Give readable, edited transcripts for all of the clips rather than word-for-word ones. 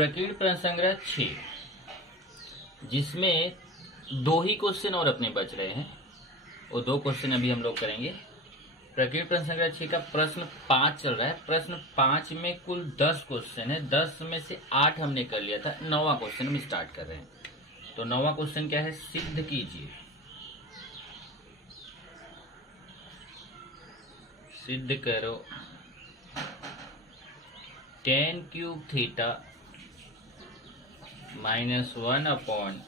प्रकीर्ण प्रश्न संग्रह 6, जिसमें 2 ही क्वेश्चन और अपने बच रहे हैं। वो 2 क्वेश्चन अभी हम लोग करेंगे। प्रकीर्ण प्रश्न संग्रह 6 का प्रश्न 5 चल रहा है। प्रश्न 5 में कुल 10 क्वेश्चन है। 10 में से 8 हमने कर लिया था। 9वां क्वेश्चन हम स्टार्ट कर रहे हैं। तो 9वां क्वेश्चन क्या है? सिद्ध कीजिए। सिद्ध करो tan cube theta -1 upon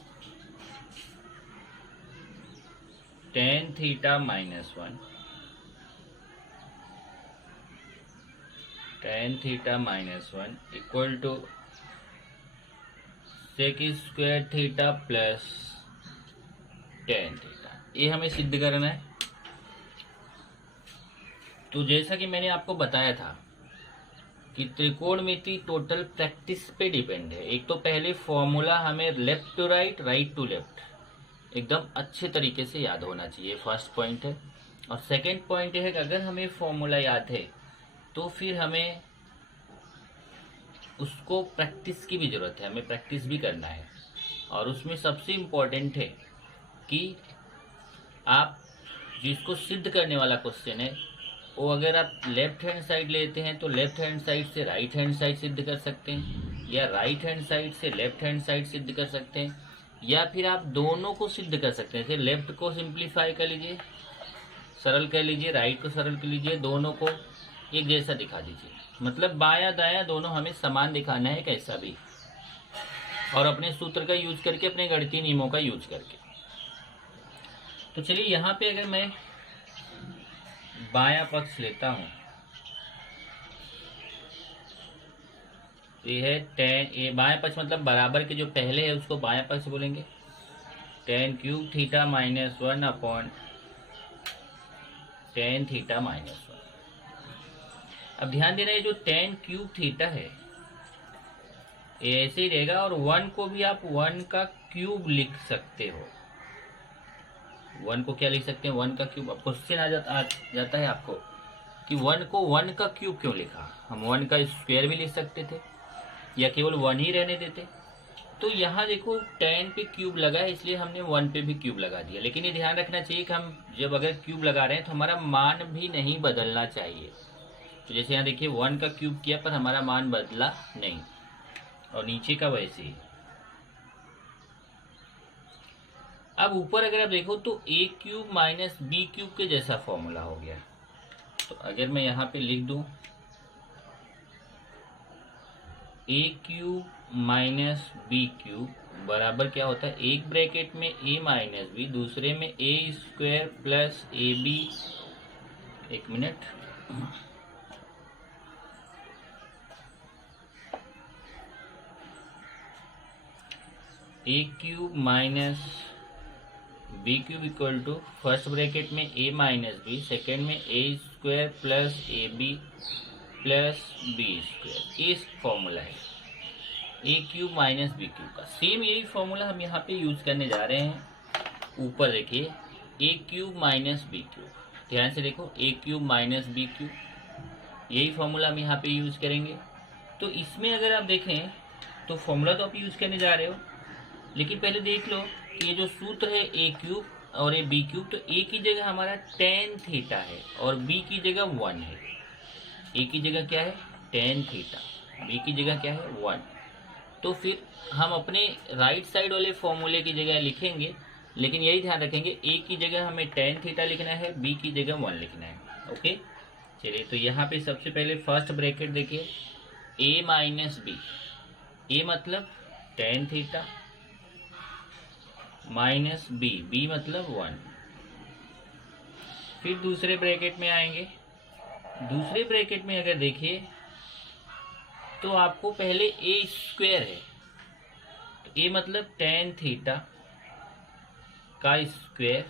tan theta -1 tan theta -1 equal to sec square theta plus tan theta. ये हमें सिद्ध करना है। तो जैसा कि मैंने आपको बताया था कि त्रिकोणमिति टोटल प्रैक्टिस पे डिपेंड है। एक तो पहले फॉर्मूला हमें left to right, right to left एकदम अच्छे तरीके से याद होना चाहिए, फर्स्ट पॉइंट है। और सेकंड पॉइंट है कि अगर हमें फॉर्मूला याद है तो फिर हमें उसको प्रैक्टिस की भी ज़रूरत है, हमें प्रैक्टिस भी करना है। और उसमें सबसे इम्पोर्टेंट है कि आप जिसको सिद्ध करने वाला क्वेश्चन है वो अगर आप लेफ्ट हैंड साइड लेते हैं तो लेफ्ट हैंड साइड से राइट हैंड साइड सिद्ध कर सकते हैं, या राइट हैंड साइड से लेफ्ट हैंड साइड सिद्ध कर सकते हैं, या फिर आप दोनों को सिद्ध कर सकते हैं। जैसे लेफ्ट को सिंप्लीफाई कर लीजिए, सरल कर लीजिए, राइट को सरल कर लीजिए, दोनों को एक जैसा दिखा दीजिए। मतलब बायां दायां दोनों हमें समान दिखाना है कैसा भी, और अपने सूत्र का यूज करके, अपने गणितीय नियमों का यूज करके। तो चलिए यहाँ पे अगर मैं बायां पक्ष लेता हूं तो ये है tan, ये बायां पक्ष मतलब बराबर के जो पहले है उसको बायां पक्ष बोलेंगे। tan cube theta -1 upon tan theta -1। अब ध्यान देना, ये जो tan क्यूब थीटा है ये ऐसे ही रहेगा, और 1 को भी आप 1 का क्यूब लिख सकते हो। 1 को क्या लिख सकते हैं? 1 का क्यूब। अब क्वेश्चन आ जाता है आपको कि 1 को 1 का क्यूब क्यों लिखा? हम 1 का स्क्वायर भी लिख सकते थे, या केवल 1 ही रहने देते। तो यहाँ देखो tan पे क्यूब लगा है, इसलिए हमने 1 पे भी क्यूब लगा दिया। लेकिन ये ध्यान रखना चाहिए कि हम जब अगर क्यूब लगा रहे हैं तो हमारा मान भी नहीं बदलना चाहिए। तो जैसे यहाँ देखिए 1 का क्यूब किया पर हमारा मान बदला नहीं, और नीचे का वैसे ही। अब ऊपर अगर आप देखो तो a cube minus B cube के जैसा फॉर्मूला हो गया। तो अगर मैं यहाँ पे लिख दूं a cube minus B cube बराबर क्या होता है? एक ब्रैकेट में a माइनस बी, दूसरे में a square plus A B. एक minute, a cube minus B cube equal to first bracket में a माइनस बी, सेकेंड में a square plus A B plus B square. ये formula है a cube minus B cube का। Same यही formula हम यहाँ पे यूज करने जा रहे हैं। ऊपर देखिए a cube minus B cube, ध्यान से देखो a cube minus B cube, यही फॉर्मूला हम यहाँ पे यूज करेंगे। तो इसमें अगर आप देखें तो फॉर्मूला तो आप यूज करने जा रहे हो, लेकिन पहले देख लो कि ये जो सूत्र है a क्यूब और ये b क्यूब, तो a की जगह हमारा tan थीटा है और b की जगह 1 है। a की जगह क्या है? tan थीटा, b की जगह क्या है? 1। तो फिर हम अपने राइट साइड वाले फॉर्मूले की जगह लिखेंगे, लेकिन यही ध्यान रखेंगे a की जगह हमें tan थीटा लिखना है, b की जगह 1 लिखना है। ओके, चलिए तो यहाँ पे सबसे पहले फर्स्ट ब्रैकेट देखिए, a माइनस बी, a मतलब tan theta minus B, B मतलब 1। फिर दूसरे ब्रैकेट में आएंगे। दूसरे ब्रैकेट में अगर देखिए तो आपको पहले ए स्क्वायर है, तो ए मतलब tan थीटा का स्क्वायर,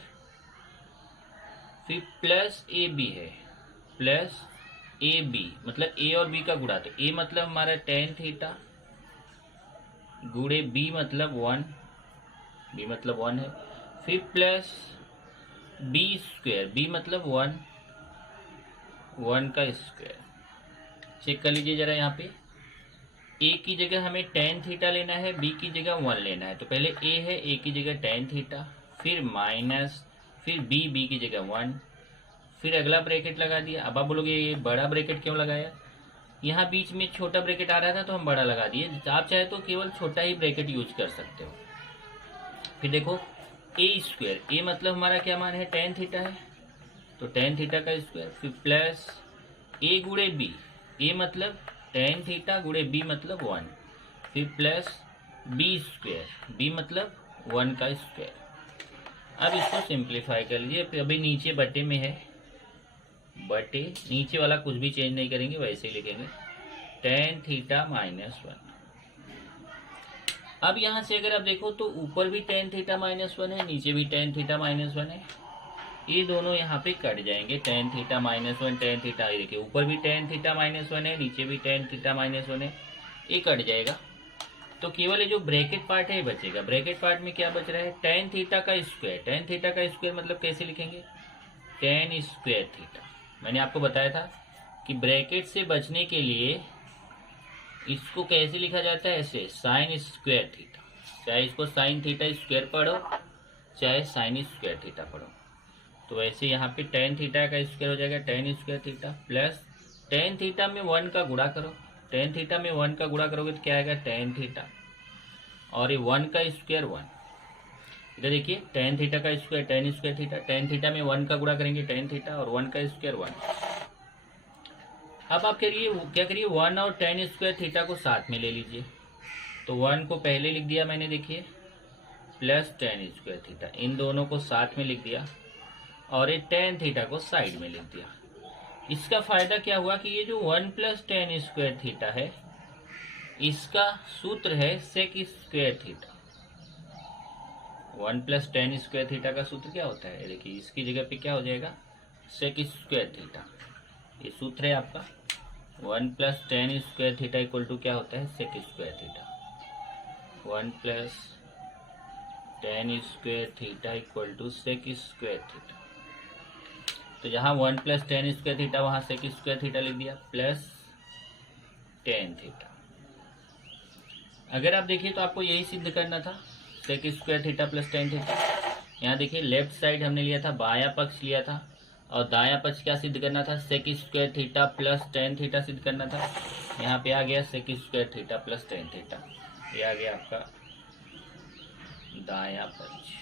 फिर प्लस ए बी है, प्लस ए बी मतलब ए और बी का गुणा। तो ए मतलब हमारा tan थीटा गुणे बी मतलब 1, बी मतलब 1 है, फिर प्लस बी स्क्वायर, बी मतलब 1, 1 का स्क्वायर। चेक कर लीजिए जरा यहाँ पे ए की जगह हमें टेन थीटा लेना है, बी की जगह 1 लेना है। तो पहले ए है, ए की जगह टेन थीटा, फिर माइनस, फिर बी की जगह 1, फिर अगला ब्रैकेट लगा दिया। अब आप बोलोगे ये बड़ा ब्रैकेट क्यों लगाया, यहाँ बीच में छोटा ब्रैकेट आ रहा था तो हम बड़ा लगा दिए। आप चाहे तो केवल छोटा ही ब्रैकेट यूज कर सकते हो। फिर देखो ए स्क्वायर, ए मतलब हमारा क्या मान है, टेन थीटा है, तो टेन थीटा का स्क्वायर, फिर प्लस ए गुणे बी, ए मतलब टेन थीटा गुणे बी मतलब 1, फिर प्लस बी स्क्वायर, बी मतलब 1 का स्क्वायर। अब इसको सिंप्लीफाई कर लीजिए। अभी नीचे बटे में है, बटे नीचे वाला कुछ भी चेंज नहीं करेंगे, वैसे ही लिखेंगे टेन थीटा माइनस 1। अब यहाँ से अगर आप देखो तो ऊपर भी टेन थीटा माइनस 1 है, नीचे भी टेन थीटा माइनस 1 है। ये दोनों यहाँ पे कट जाएंगे, ten theta minus 1 ten theta, ये देखिए ऊपर भी टेन थीटा माइनस 1 है, नीचे भी टेन थीटा माइनस 1 है, ये कट जाएगा। तो केवल ये जो ब्रैकेट पार्ट है ये बचेगा। ब्रैकेट पार्ट में क्या बच रहा है, टेन थीटा का स्क्वायर। टेन थीटा का स्क्वायर मतलब कैसे लिखेंगे, टेन स्क्वायर थीटा। मैंने आपको बताया था कि ब्रैकेट से बचने के लिए इसको कैसे लिखा जाता है, ऐसे साइन स्क्वायर थीटा। चाहे इसको साइन थीटा स्क्वायर पढ़ो, चाहे साइन स्क्वायर थीटा पढ़ो। तो वैसे यहाँ पे टेन थीटा का स्क्वायर हो जाएगा ten square theta, plus tan theta में 1 का गुणा करो। टेन थीटा में 1 का गुणा करोगे तो क्या आएगा, टेन थीटा, और ये 1 का स्क्वायर 1। इधर देखिए टेन थीटा का square ten square theta, tan theta में 1 का गुणा करेंगे टेन थीटा, और 1 का स्क्वायर 1। अब आप क्या करिए 1 और टेन स्क्वायर थीटा को साथ में ले लीजिए। तो 1 को पहले लिख दिया मैंने, देखिए, प्लस टेन स्क्वायर थीटा, इन दोनों को साथ में लिख दिया, और ये टेन थीटा को साइड में लिख दिया। इसका फायदा क्या हुआ कि ये जो 1 प्लस टेन स्क्वायर थीटा है, इसका सूत्र है sec square theta. 1 plus tan square theta का सूत्र क्या होता है, देखिए इसकी जगह पे क्या हो जाएगा, सेक स्क्वायर थीटा। ये सूत्र है आपका 1 plus tan square theta equal to क्या होता है, sec square theta. 1 plus tan square theta equal to sec square theta. तो जहाँ 1 प्लस टेन स्क्वायर थीटा वहाँ सेक स्क्वायर थीटा लिख दिया, प्लस टेन थीटा। अगर आप देखिए तो आपको यही सिद्ध करना था, sec square theta plus tan theta. यहाँ देखिए लेफ्ट साइड हमने लिया था, बायां पक्ष लिया था, और दायां पक्ष क्या सिद्ध करना था, sec square theta plus tan theta सिद्ध करना था। यहाँ पे आ गया sec square theta plus tan theta, ये आ गया आपका दायां पक्ष।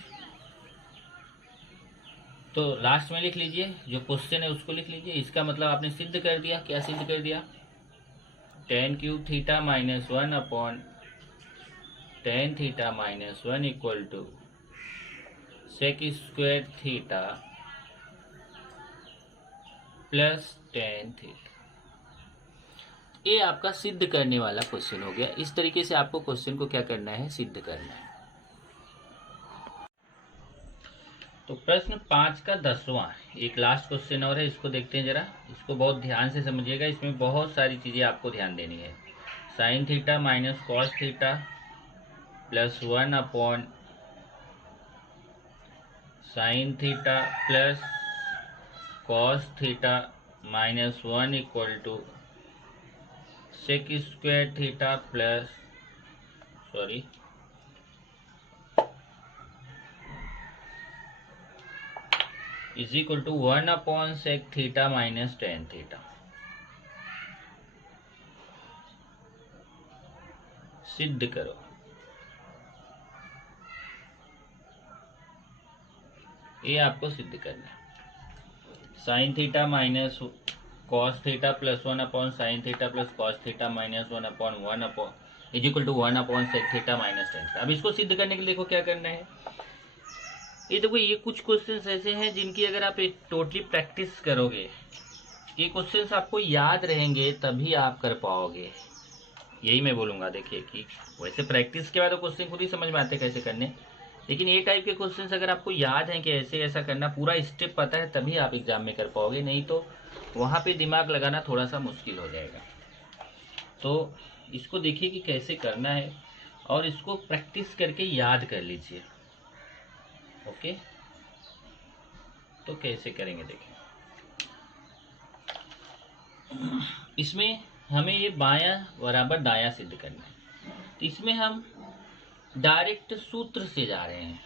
तो लास्ट में लिख लीजिए, जो क्वेश्चन है उसको लिख लीजिए। इसका मतलब आपने सिद्ध कर दिया। क्या सिद्ध कर दिया, tan cube theta minus 1 upon tan theta minus 1 equal to sec square theta plus tan theta. ये आपका सिद्ध करने वाला क्वेश्चन हो गया। इस तरीके से आपको क्वेश्चन को क्या करना है, सिद्ध करना है। तो प्रश्न 5 का 10वां एक लास्ट क्वेश्चन और है, इसको देखते हैं जरा। इसको बहुत ध्यान से समझिएगा, इसमें बहुत सारी चीज़ें आपको ध्यान देनी है। Sine theta minus cos theta plus 1 upon sine theta plus cos theta minus 1 equal to sec square theta plus is equal to 1 upon sec theta minus tan theta. सिद्ध करो। ये आपको सिद्ध करना है। Sine theta minus cos theta plus 1 upon sine theta plus cos theta minus 1 upon 1 upon is equal to 1 upon sec theta minus tan. अब इसको सिद्ध करने के लिए देखो क्या करना है। ये देखो ये कुछ क्वेश्चंस ऐसे हैं जिनकी अगर आप एक टोटली प्रैक्टिस करोगे, ये क्वेश्चंस आपको याद रहेंगे तभी आप कर पाओगे। यही मैं बोलूँगा। देखिए कि वैसे प्रैक्टिस के बाद तो क्वेश्चन खुद ही समझ में आते कैसे करने, लेकिन ये टाइप के क्वेश्चंस अगर आपको याद हैं कि ऐसे ऐसा करना, पूरा स्टेप पता है, तभी आप एग्जाम में कर पाओगे, नहीं तो वहाँ पे दिमाग लगाना थोड़ा सा मुश्किल हो जाएगा। तो इसको देखिए कि कैसे करना है, और इसको प्रैक्टिस करके याद कर लीजिए। ओके, तो कैसे करेंगे देखिए। इसमें हमें ये बायां बराबर दायां सिद्ध करना है, तो इसमें हम डायरेक्ट सूत्र से जा रहे हैं।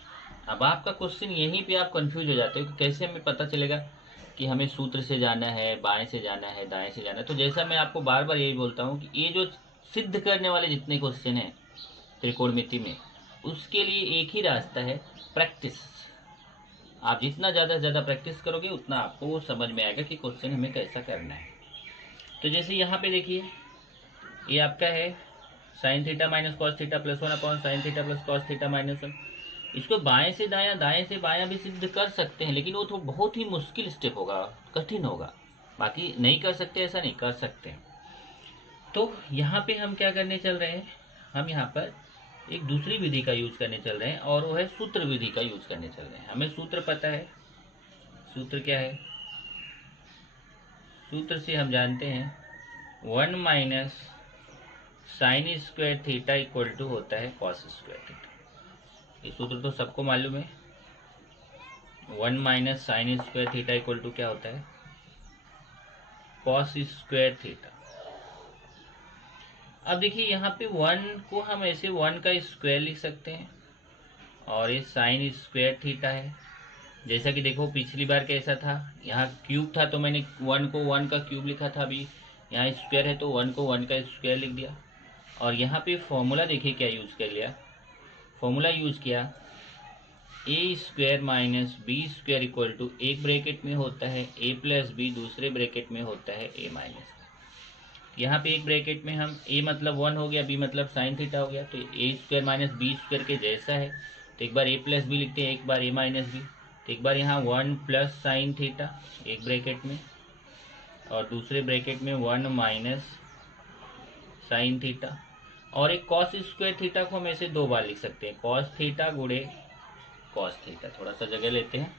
अब आपका क्वेश्चन यहीं पे आप कंफ्यूज हो जाते हो कि कैसे हमें पता चलेगा कि हमें सूत्र से जाना है, बाएं से जाना है, दाएं से जाना है। तो जैसा मैं आपको बार बार यही बोलता हूँ कि ये जो सिद्ध करने वाले जितने क्वेश्चन हैं त्रिकोणमिति में, उसके लिए एक ही रास्ता है, प्रैक्टिस। आप जितना ज़्यादा से ज़्यादा प्रैक्टिस करोगे उतना आपको वो समझ में आएगा कि क्वेश्चन हमें कैसा करना है। तो जैसे यहाँ पे देखिए, ये आपका है sine theta minus cos theta plus 1 upon sine theta plus cos theta minus 1। इसको बाएं से दायां, दाएं से बायां भी सिद्ध कर सकते हैं, लेकिन वो तो बहुत ही मुश्किल स्टेप होगा, कठिन होगा। बाकी नहीं कर सकते ऐसा नहीं, कर सकते हैं। तो यहाँ पे हम क्या करने चल रहे हैं, हम यहाँ पर एक दूसरी विधि का यूज करने चल रहे हैं, और वो है सूत्र विधि का यूज करने चल रहे हैं। हमें सूत्र पता है, सूत्र क्या है, सूत्र से हम जानते हैं 1 minus sine square theta equal to होता है कॉस स्क्वायर थीटा। ये सूत्र तो सबको मालूम है। 1 minus sine square theta equal to क्या होता है, कॉस स्क्वायर थीटा। अब देखिए यहाँ पे 1 को हम ऐसे 1 का स्क्वायर लिख सकते हैं, और ये साइन स्क्वायर थीटा है। जैसा कि देखो पिछली बार कैसा था, यहाँ क्यूब था तो मैंने 1 को 1 का क्यूब लिखा था, अभी यहाँ स्क्वायर है तो 1 को 1 का स्क्वायर लिख दिया। और यहाँ पे फॉर्मूला देखिए क्या यूज कर लिया, फॉर्मूला यूज किया A square minus B square equal to, एक ब्रैकेट में होता है ए प्लस बी, दूसरे ब्रैकेट में होता है ए माइनस। यहाँ पे एक ब्रैकेट में हम ए मतलब 1 हो गया, बी मतलब साइन थीटा हो गया, तो ए स्क्वायर माइनस बी स्क्वायर के जैसा है, तो एक बार ए प्लस बी लिखते हैं, एक बार ए माइनस बी। तो एक बार यहाँ 1 प्लस साइन थीटा एक ब्रैकेट में, और दूसरे ब्रैकेट में 1 माइनस साइन थीटा, और एक कॉस स्क्वायर थीटा को हम ऐसे 2 बार लिख सकते हैं, कॉस थीटा गुणे कॉस थीटा। थोड़ा सा जगह लेते हैं।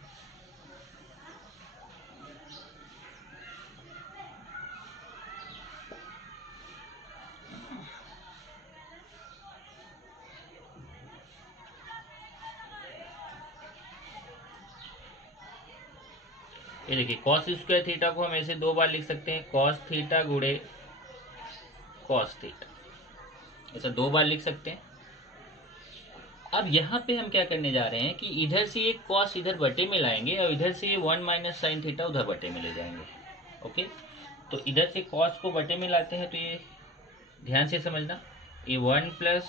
ये देखिए कॉस स्क्वायर थीटा को हम ऐसे 2 बार लिख सकते हैं, कॉस थीटा गुणे कॉस थीटा, ऐसा 2 बार लिख सकते हैं। अब यहाँ पे हम क्या करने जा रहे हैं कि इधर से एक कॉस इधर बटे में लाएंगे, और इधर से 1 माइनस साइन थीटा उधर बटे में ले जाएंगे। ओके, तो इधर से कॉस को बटे में लाते हैं, तो ये ध्यान से समझना, ये 1 प्लस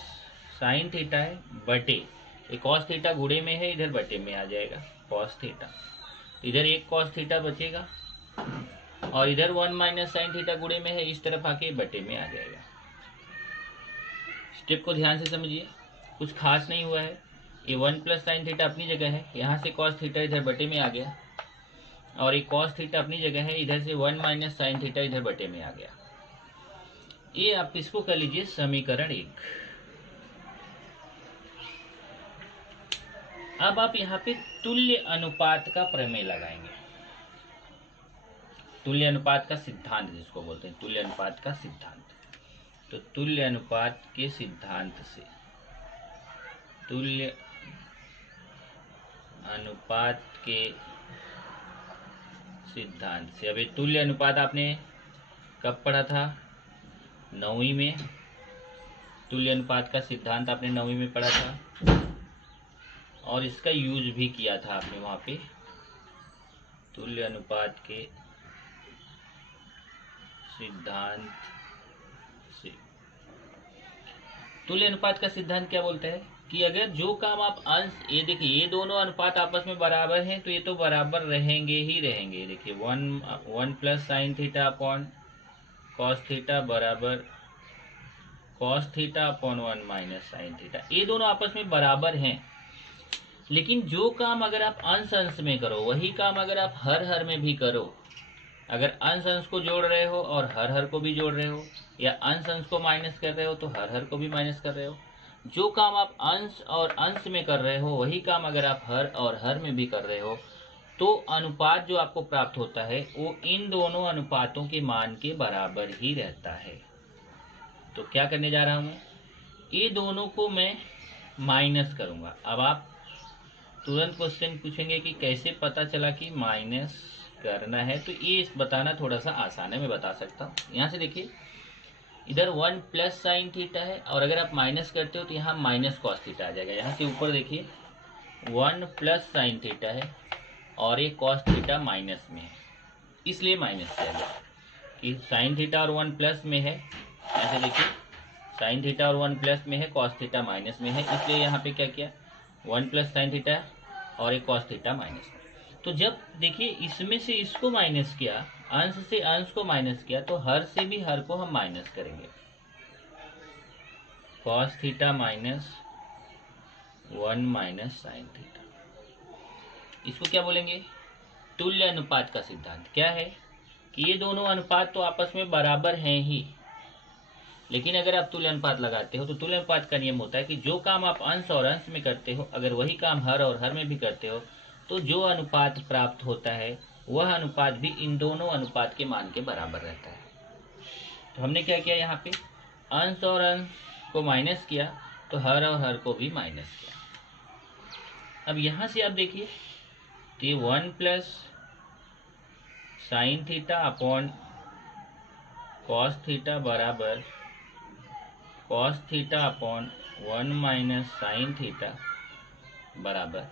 साइन थीटा है बटे, ये कॉस थीटा गुणे में है, इधर बटे में आ जाएगा कॉस थीटा। इधर एक कॉस थीटा बचेगा, और इधर 1 माइनस साइन थीटा गुणे में है, इस तरफ आके बटे में आ जाएगा। स्टेप को ध्यान से समझिए, कुछ खास नहीं हुआ है। ये 1 प्लस साइन थीटा अपनी जगह है, यहाँ से कॉस थीटा इधर बटे में आ गया, और ये कॉस थीटा अपनी जगह है, इधर से 1 माइनस साइन थीटा इधर बटे में आ गया। ये आप इसको कर लीजिए समीकरण 1। अब आप यहाँ पे तुल्य अनुपात का प्रमेय लगाएंगे, तुल्य अनुपात का सिद्धांत जिसको बोलते हैं, तुल्य अनुपात का सिद्धांत। तो तुल्य अनुपात के सिद्धांत से, तुल्य अनुपात के सिद्धांत से, अभी तुल्य अनुपात आपने कब पढ़ा था, 9वीं में। तुल्य अनुपात का सिद्धांत आपने 9वीं में पढ़ा था, और इसका यूज भी किया था आपने वहाँ पे। तुल्य अनुपात के सिद्धांत से, तुल्य अनुपात का सिद्धांत क्या बोलता है कि अगर जो काम आप अंश, ये देखिए ये दोनों अनुपात आपस में बराबर हैं, तो ये तो बराबर रहेंगे ही रहेंगे। देखिए 1 plus sine theta upon cos theta बराबर cos theta upon 1 minus sine theta, ये दोनों आपस में बराबर हैं। लेकिन जो काम अगर आप अंश अंश में करो, वही काम अगर आप हर हर में भी करो, अगर अंश अंश को जोड़ रहे हो और हर हर को भी जोड़ रहे हो, या अंश अंश को माइनस कर रहे हो तो हर हर को भी माइनस कर रहे हो, जो काम आप अंश और अंश में कर रहे हो वही काम अगर आप हर और हर में भी कर रहे हो, तो अनुपात जो आपको प्राप्त होता है वो इन दोनों अनुपातों के मान के बराबर ही रहता है। तो क्या करने जा रहा हूँ मैं, ये दोनों को मैं माइनस करूँगा। अब आप तुरंत क्वेश्चन पूछेंगे कि कैसे पता चला कि माइनस करना है, तो ये बताना थोड़ा सा आसान है, मैं बता सकता हूँ। यहाँ से देखिए इधर 1 प्लस साइन थीटा है, और अगर आप माइनस करते हो तो यहाँ माइनस कॉस थीटा आ जाएगा। यहाँ से ऊपर देखिए 1 प्लस साइन थीटा है और ये कॉस थीटा माइनस में है, इसलिए माइनस किया गया कि साइन थीटा और 1 प्लस में है। ऐसे देखिए साइन थीटा और 1 प्लस में है, कॉस थीटा माइनस में है, इसलिए यहाँ पे क्या किया 1 प्लस साइन थीटा और एक कॉस थीटा माइनस में। तो जब देखिए इसमें से इसको माइनस किया, अंश से अंश को माइनस किया, तो हर से भी हर को हम माइनस करेंगे। Cos theta minus 1 minus sine theta, इसको क्या बोलेंगे, तुल्य अनुपात का सिद्धांत। क्या है कि ये दोनों अनुपात तो आपस में बराबर हैं ही, लेकिन अगर आप तुल्य अनुपात लगाते हो तो तुल्य अनुपात का नियम होता है कि जो काम आप अंश और अंश में करते हो, अगर वही काम हर और हर में भी करते हो, तो जो अनुपात प्राप्त होता है वह अनुपात भी इन दोनों अनुपात के मान के बराबर रहता है। तो हमने क्या किया, यहाँ पे अंश और अंश को माइनस किया, तो हर और हर को भी माइनस किया। अब यहाँ से आप देखिए तो ये 1 plus sine theta upon cos theta बराबर cos theta upon 1 minus sine theta बराबर,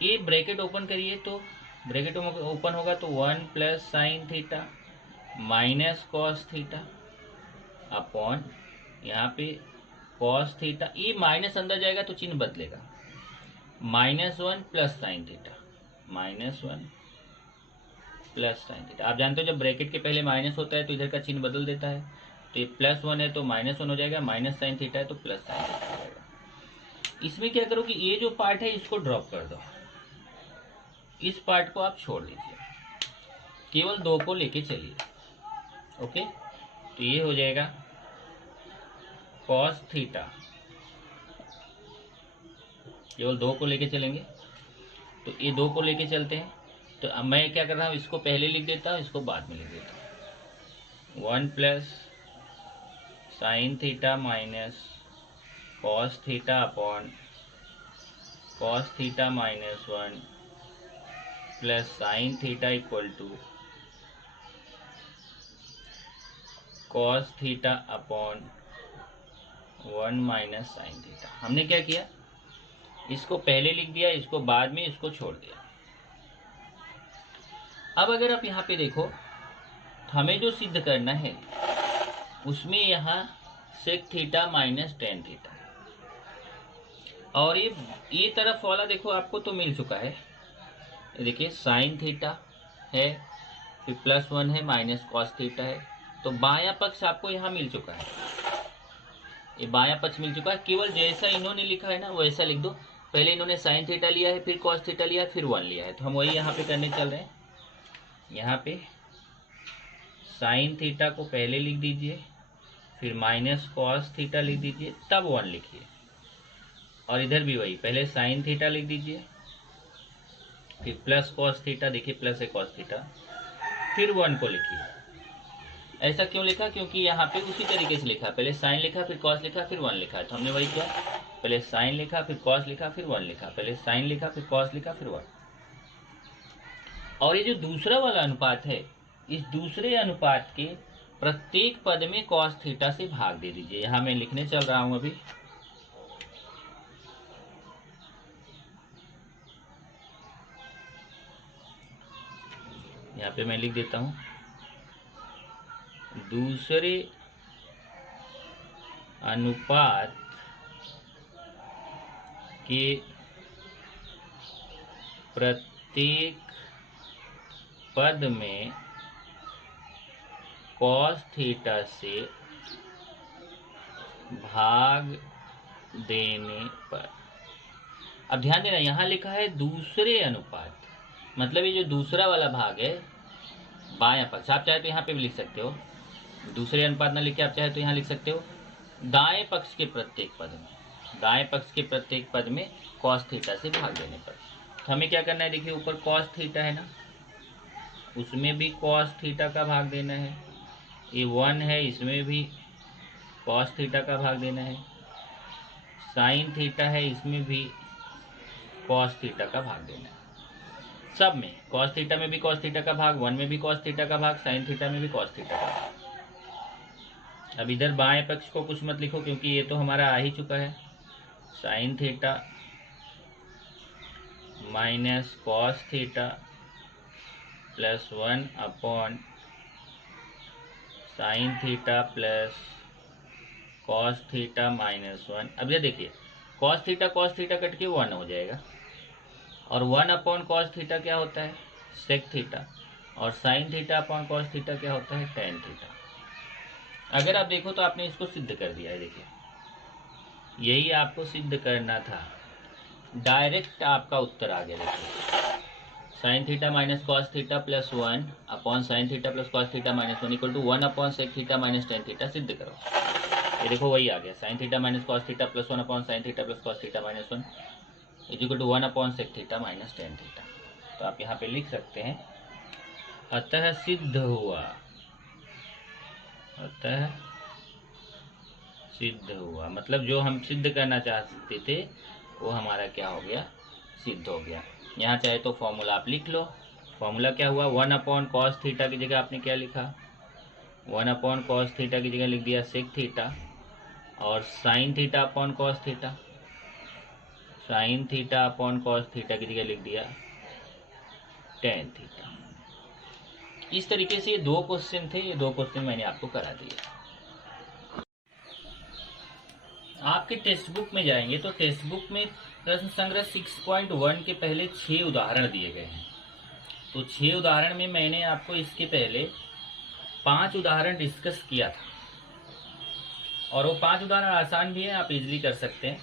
ये ब्रैकेट ओपन करिए तो ब्रैकेट ओपन होगा तो 1 plus sine theta minus cos theta upon यहाँ पे कॉस थीटा, ये माइनस अंदर जाएगा तो चिन्ह बदलेगा, -1 plus sine theta, -1 plus sine theta. आप जानते हो जब ब्रैकेट के पहले माइनस होता है तो इधर का चिन्ह बदल देता है, तो ये +1 है तो -1 हो जाएगा, माइनस साइन थीटा है तो प्लस साइन थीटा हो जाएगा। इसमें क्या करो कि ये जो पार्ट है इसको ड्रॉप कर दो, इस पार्ट को आप छोड़ दीजिए, केवल 2 को लेके चलिए। ओके, तो ये हो जाएगा कॉस थीटा, केवल 2 को लेके चलेंगे, तो ये 2 को लेके चलते हैं। तो अब मैं क्या कर रहा हूँ, इसको पहले लिख देता हूँ, इसको बाद में लिख देता हूँ। 1 plus sine theta minus cos theta upon cos theta minus 1 plus sine theta equal to cos theta upon 1 minus sine theta. हमने क्या किया, इसको पहले लिख दिया, इसको बाद में, इसको छोड़ दिया। अब अगर आप यहाँ पे देखो तो हमें जो सिद्ध करना है उसमें यहाँ sec theta minus tan theta, और ये तरफ वाला देखो आपको तो मिल चुका है, देखिए साइन थीटा है, फिर +1 है, माइनस कॉस थीटा है, तो बायां पक्ष आपको यहाँ मिल चुका है, ये बायां पक्ष मिल चुका है। केवल जैसा इन्होंने लिखा है ना वैसा लिख दो, पहले इन्होंने साइन थीटा लिया है, फिर कॉस थीटा लिया है, फिर 1 लिया है, तो हम वही यहाँ पे करने चल रहे हैं। यहाँ पे साइन थीटा को पहले लिख दीजिए, फिर माइनस कॉस थीटा लिख दीजिए, तब 1 लिखिए, और इधर भी वही, पहले साइन थीटा लिख दीजिए, फिर प्लस कॉस थीटा, देखिए प्लस है कॉस थीटा, फिर 1 को लिखिए। ऐसा क्यों लिखा, क्योंकि यहाँ पे उसी तरीके से लिखा, पहले साइन लिखा, फिर कॉस लिखा, फिर 1 लिखा, तो हमने वही किया, पहले साइन लिखा, फिर कॉस लिखा, फिर 1 लिखा, पहले साइन लिखा, फिर कॉस लिखा, फिर 1। और ये जो दूसरा वाला अनुपात है, इस दूसरे अनुपात के प्रत्येक पद में कॉस थीटा से भाग दे दीजिए। यहाँ मैं लिखने चल रहा हूँ अभी, यहाँ पे मैं लिख देता हूँ, दूसरे अनुपात के प्रत्येक पद में कॉस थीटा से भाग देने पर। अब ध्यान देना, यहाँ लिखा है दूसरे अनुपात, मतलब ये जो दूसरा वाला भाग है बायां पक्ष, आप चाहे तो यहाँ पे भी लिख सकते हो, दूसरे अनुपात ना लिख के आप चाहे तो यहाँ लिख सकते हो दाएं पक्ष के प्रत्येक पद में, दाएं पक्ष के प्रत्येक पद में कॉस थीटा से भाग देने पर। तो हमें क्या करना है, देखिए ऊपर कॉस थीटा है ना, उसमें भी कॉस थीटा का भाग देना है, ये 1 है, इसमें भी कॉस थीटा का भाग देना है, साइन थीटा है, इसमें भी कॉस थीटा का भाग देना है। सब में कॉस थीटा में भी कॉस थीटा का भाग, 1 में भी कॉस थीटा का भाग, साइन थीटा में भी कॉस थीटा का भाग। अब इधर बाएं पक्ष को कुछ मत लिखो क्योंकि ये तो हमारा आ ही चुका है। Sine theta minus cos theta plus 1 upon sine theta plus cos theta minus 1। अब ये देखिए कॉस थीटा कट के 1 हो जाएगा, और 1 अपॉन कॉस थीटा क्या होता है, सेक थीटा, और sign theta upon cos theta क्या होता है, टेन थीटा। अगर आप देखो तो आपने इसको सिद्ध कर दिया है। देखिए यही आपको सिद्ध करना था, डायरेक्ट आपका उत्तर आ गया। देखिए sine theta minus cos theta plus 1 upon sine theta plus cos theta minus 1 equal to 1 upon sec theta minus tan theta. सिद्ध करो। ये देखो वही आ गया, sine theta minus cos theta plus 1 upon sine theta plus cos theta minus 1 is equal to 1 upon sec theta minus tan theta. तो आप यहाँ पे लिख सकते हैं अतः सिद्ध हुआ, अतः सिद्ध हुआ, मतलब जो हम सिद्ध करना चाहते थे वो हमारा क्या हो गया, सिद्ध हो गया। यहाँ चाहे तो फॉर्मूला आप लिख लो। फॉर्मूला क्या हुआ, 1 अपॉन कॉस थीटा की जगह आपने क्या लिखा, 1 अपॉन कॉस थीटा की जगह लिख दिया सेक थीटा, और sign theta upon cos theta, sign theta upon cos theta की जगह लिख दिया टेन थीटा। इस तरीके से ये दो क्वेश्चन थे, ये दो क्वेश्चन मैंने आपको करा दिए। आपके टेक्स्ट बुक में जाएंगे तो टेक्स्ट बुक में प्रश्न संग्रह 6.1 के पहले 6 उदाहरण दिए गए हैं। तो 6 उदाहरण में मैंने आपको इसके पहले 5 उदाहरण डिस्कस किया था, और वो 5 उदाहरण आसान भी है, आप इजीली कर सकते हैं।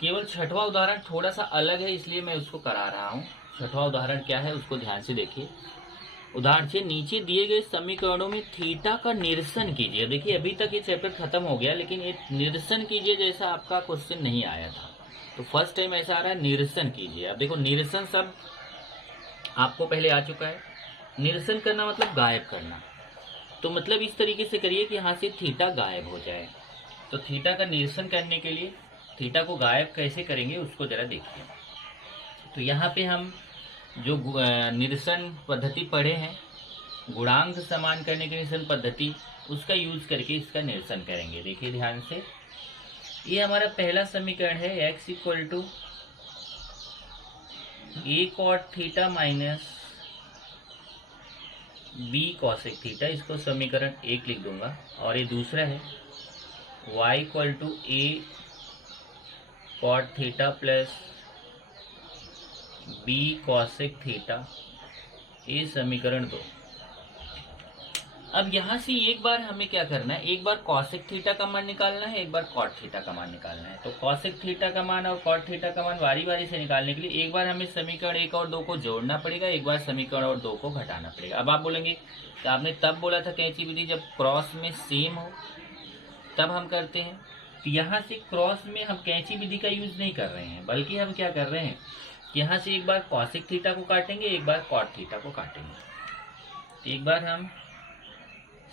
केवल 6वां उदाहरण थोड़ा सा अलग है, इसलिए मैं उसको करा रहा हूँ। 6वां उदाहरण क्या है उसको ध्यान से देखिए। उदाहरण से नीचे दिए गए समीकरणों में थीटा का निरसन कीजिए। देखिए अभी तक ये चैप्टर खत्म हो गया, लेकिन ये निरसन कीजिए जैसा आपका क्वेश्चन नहीं आया था, तो फर्स्ट टाइम ऐसा आ रहा है निरसन कीजिए। अब देखो निरसन सब आपको पहले आ चुका है। निरसन करना मतलब गायब करना, तो मतलब इस तरीके से करिए कि यहाँ से थीटा गायब हो जाए। तो थीटा का निरसन करने के लिए थीटा को गायब कैसे करेंगे उसको जरा देखिए। तो यहाँ पे हम जो निरसन पद्धति पढ़े हैं, गुणांक समान करने की निरसन पद्धति, उसका यूज करके इसका निरसन करेंगे। देखिए ध्यान से, ये हमारा पहला समीकरण है, x equal to a cot theta minus b cosec theta, इसको समीकरण 1 लिख दूंगा। और ये दूसरा है y equal to a cot theta plus b cosec theta, ये समीकरण 2। अब यहाँ से एक बार हमें क्या करना है, एक बार कॉसेक थीटा का मान निकालना है, एक बार कॉट थीटा का मान निकालना है। तो कॉसेक थीटा का मान और कॉट थीटा का मान बारी बारी से निकालने के लिए एक बार हमें समीकरण 1 और 2 को जोड़ना पड़ेगा, एक बार समीकरण और 2 को घटाना पड़ेगा। अब आप बोलेंगे कि आपने तब बोला था कैंची विधि जब क्रॉस में सेम हो तब हम करते हैं। तो यहाँ से क्रॉस में हम कैंची विधि का यूज नहीं कर रहे हैं, बल्कि हम क्या कर रहे हैं, यहाँ से एक बार कॉसेक थीटा को काटेंगे, एक बार कॉट थीटा को काटेंगे। एक बार हम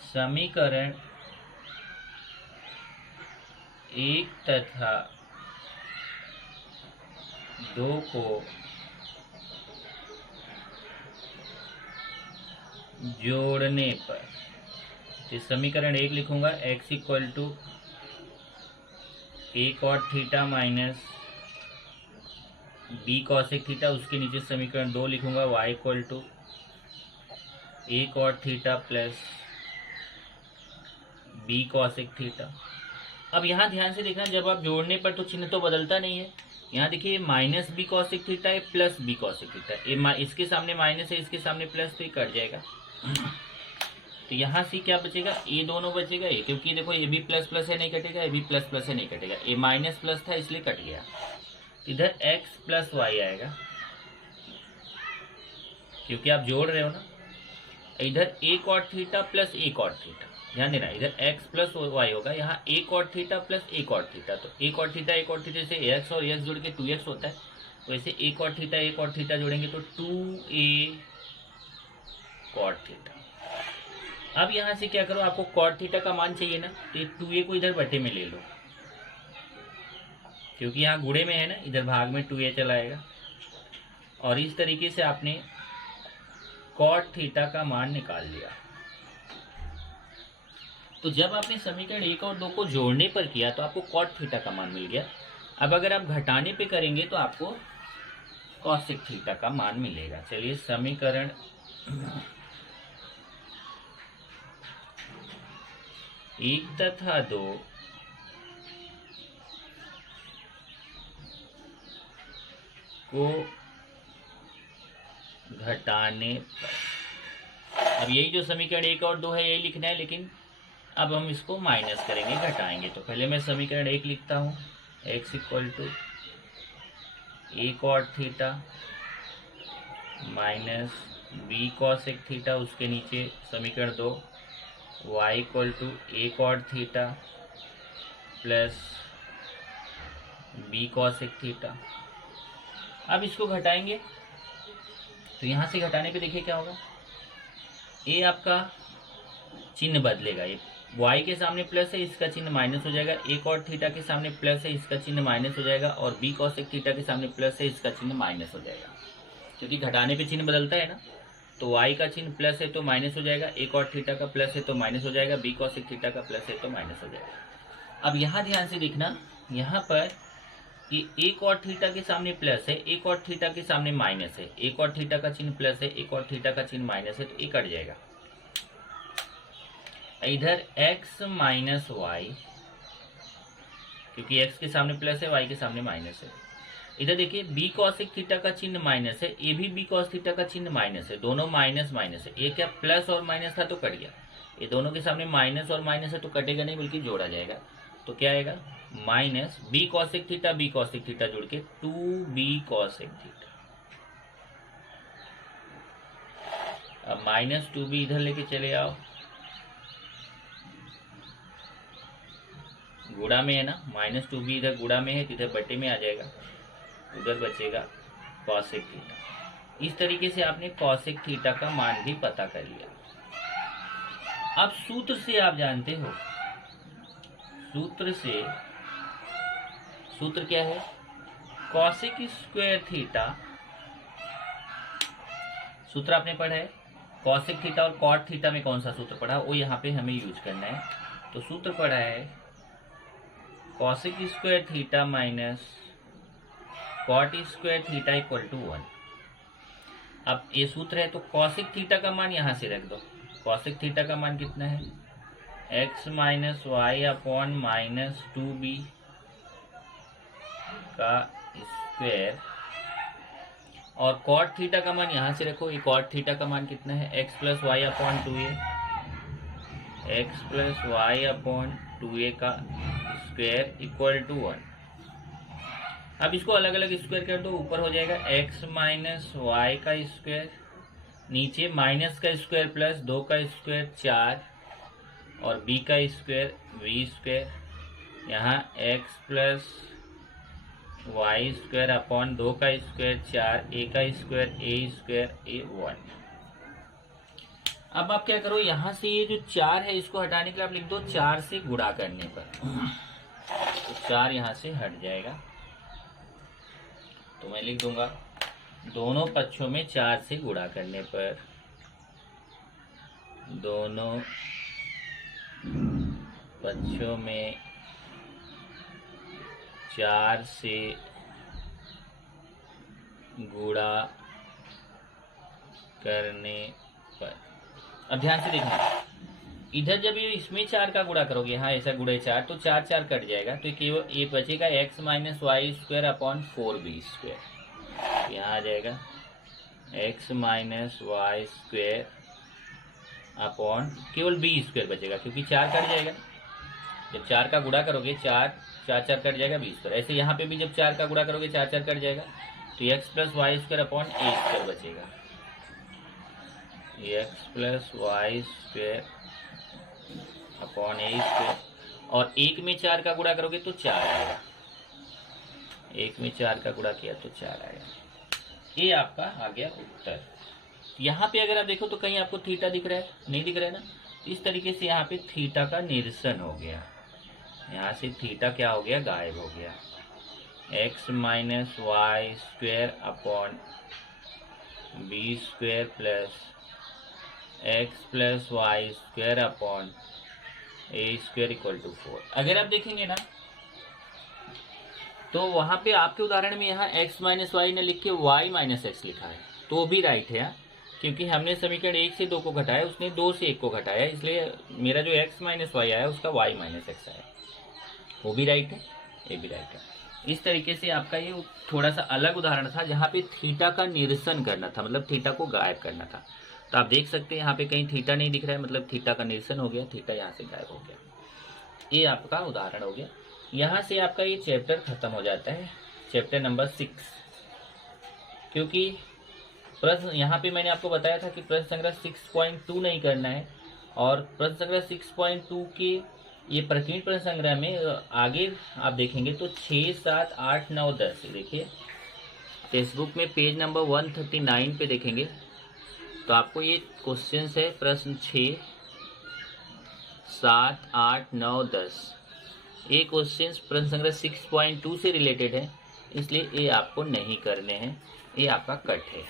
समीकरण 1 तथा 2 को जोड़ने पर, इस समीकरण 1 लिखूंगा x equal to a cot theta minus b cosec theta, उसके नीचे समीकरण 2 लिखूंगा y equal to a cot theta plus b cosec theta. अब यहाँ ध्यान से देखना, जब आप जोड़ने पर तो चिन्ह तो बदलता नहीं है। यहाँ देखिए माइनस बी कॉसेक थीटा है प्लस बी कॉसेक थीटा, ये इसके सामने माइनस है, इसके सामने प्लस, तो ये कट जाएगा। तो यहाँ से क्या बचेगा, ए दोनों बचेगा ये, क्योंकि देखो ए भी प्लस प्लस है नहीं कटेगा, ए भी प्लस प्लस है नहीं कटेगा, ए माइनस प्लस था इसलिए कट गया। इधर एक्स प्लस वाई आएगा क्योंकि आप जोड़ रहे हो ना। इधर A cot theta plus A cot theta, ध्यान देना, इधर x प्लस वाई होगा, यहाँ a cot theta plus a cot theta. तो a कॉट थीटा से x और x जोड़ के 2x होता है, वैसे a कॉट थीटा जोड़ेंगे तो 2a कॉट थीटा। अब यहाँ से क्या करो, आपको कॉट थीटा का मान चाहिए ना, तो ये 2a को इधर बटे में ले लो, क्योंकि यहाँ गुणे में है ना, इधर भाग में 2a चला आएगा। और इस तरीके से आपने कॉट थीटा का मान निकाल लिया। तो जब आपने समीकरण 1 और 2 को जोड़ने पर किया तो आपको कॉट थीटा का मान मिल गया। अब अगर आप घटाने पे करेंगे तो आपको कॉसेक थीटा का मान मिलेगा। चलिए समीकरण 1 तथा 2 को घटाने पर, अब यही जो समीकरण 1 और 2 है यही लिखना है, लेकिन अब हम इसको माइनस करेंगे, घटाएंगे। तो पहले मैं समीकरण 1 लिखता हूँ, x equal to A cot theta minus B cosec theta, उसके नीचे समीकरण 2 y equal to A cot theta plus B cosec theta. अब इसको घटाएंगे तो यहाँ से घटाने पे देखिए क्या होगा, ए आपका चिन्ह बदलेगा, ये y के सामने प्लस है, इसका चिन्ह माइनस हो जाएगा, ए कॉट थीटा के सामने प्लस है, इसका चिन्ह माइनस हो जाएगा, और बी कॉसेक थीटा के सामने प्लस है, इसका चिन्ह माइनस हो जाएगा। क्योंकि घटाने पे चिन्ह बदलता है ना, तो y का चिन्ह प्लस है तो माइनस हो जाएगा, ए कॉट थीटा का प्लस है तो माइनस हो जाएगा, बी कॉसेक थीटा का प्लस है तो माइनस हो जाएगा। अब यहाँ ध्यान से देखना, यहाँ पर कि ए कॉट थीटा के सामने प्लस है, ए कॉट थीटा के सामने माइनस है, ए कॉट थीटा का चिन्ह प्लस है, ए कॉट थीटा का चिन्ह माइनस है, तो ए कट जाएगा। इधर x माइनस वाई, क्योंकि x के सामने प्लस है, y के सामने माइनस है। इधर देखिए बी कॉसेक थीटा का चिन्ह माइनस है, ये भी बी कॉस थीटा का चिन्ह माइनस है, दोनों माइनस माइनस है। ये क्या प्लस और माइनस था तो कट गया, ये दोनों के सामने माइनस और माइनस है तो कटेगा नहीं बल्कि जोड़ा जाएगा। तो क्या आएगा, माइनस बी कॉसेक थीटा जुड़ के 2b कॉसेक थीटा। अब माइनस 2b इधर लेके चले आओ, गुणा में है ना, माइनस 2b इधर गुणा में है तो इधर बटे में आ जाएगा, उधर बचेगा कॉसेक थीटा। इस तरीके से आपने कॉसेक थीटा का मान भी पता कर लिया। अब सूत्र से आप जानते हो, सूत्र क्या है, कॉसेक स्क्वायर थीटा, सूत्र आपने पढ़ा है, कॉसेक थीटा और कॉट थीटा में कौन सा सूत्र पढ़ा वो यहाँ पे हमें यूज करना है। तो सूत्र पढ़ा है cosec square theta minus cot square theta equal to 1। अब ये सूत्र है तो कॉसेक थीटा का मान यहाँ से रख दो, कॉसेक थीटा का मान कितना है, x minus Y upon minus 2b का स्क्वायर, और कॉट थीटा का मान यहाँ से रखो, ये कॉट थीटा का मान कितना है, x plus Y upon 2a, x plus Y upon 2a का स्क्वायर इक्वल टू 1। अब इसको अलग अलग स्क्वायर कर दो, ऊपर हो जाएगा x माइनस वाई का स्क्वायर, नीचे माइनस का स्क्वायर प्लस 2 का स्क्वायर 4, और b का स्क्वायर v स्क्वायर, यहाँ x plus Y square upon 2 का स्क्वायर 4, a का स्क्वायर a स्क्वायर a 1। अब आप क्या करो, यहाँ से ये जो 4 है इसको हटाने के लिए आप लिख दो 4 से गुणा करने पर, तो 4 यहाँ से हट जाएगा। तो मैं लिख दूंगा दोनों पक्षों में 4 से गुणा करने पर, दोनों पक्षों में 4 से गुणा करने पर। अब ध्यान से देखना, इधर जब ये इसमें 4 का गुणा करोगे, हाँ ऐसा गुणे 4, तो 4 4 कट जाएगा, तो केवल ये बचेगा x minus Y square upon 4b square. यहाँ आ जाएगा x minus Y square upon केवल b स्क्वायर बचेगा, क्योंकि 4 कट जाएगा, जब 4 का गुणा करोगे 4 4 कट जाएगा b स्क्वायर। ऐसे यहाँ पे भी जब 4 का गुणा करोगे 4 4 कट जाएगा, तो x plus Y square upon a square बचेगा, x plus Y square upon a square. और 1 में 4 का गुणा करोगे तो 4 आएगा, 1 में 4 का गुणा किया तो 4 आएगा। ये आपका आ गया उत्तर। यहाँ पे अगर आप देखो तो कहीं आपको थीटा दिख रहा है, नहीं दिख रहा है ना, इस तरीके से यहाँ पे थीटा का निरसन हो गया, यहाँ से थीटा क्या हो गया, गायब हो गया। x minus Y square upon B square plus X plus Y square upon A square equal to 4। अगर आप देखेंगे ना तो वहाँ पे आपके उदाहरण में यहाँ x माइनस वाई ने लिख के y माइनस एक्स लिखा है, तो वो भी राइट है क्योंकि हमने समीकरण 1 से 2 को घटाया, उसने 2 से 1 को घटाया, इसलिए मेरा जो x माइनस वाई आया उसका y माइनस एक्स आया, वो भी राइट है, ये भी राइट है। इस तरीके से आपका ये थोड़ा सा अलग उदाहरण था जहाँ पे थीटा का निरसन करना था, मतलब थीटा को गायब करना था। तो आप देख सकते हैं यहाँ पे कहीं थीटा नहीं दिख रहा है, मतलब थीटा का निरसन हो गया, थीटा यहाँ से गायब हो गया। ये आपका उदाहरण हो गया। यहाँ से आपका ये चैप्टर खत्म हो जाता है, चैप्टर नंबर 6। क्योंकि प्रश्न यहाँ पे मैंने आपको बताया था कि प्रश्न संग्रह 6.2 नहीं करना है, और प्रश्न संग्रह 6.2 के ये प्रकीर्ण प्रश्न संग्रह में आगे आप देखेंगे तो 6, 7, 8, 9, 10 देखिए फेसबुक में पेज नंबर 139 पे देखेंगे तो आपको ये क्वेश्चन है प्रश्न 6, 7, 8, 9, 10। ये क्वेश्चन प्रश्न संग्रह 6.2 से रिलेटेड है, इसलिए ये आपको नहीं करने हैं, ये आपका कट है।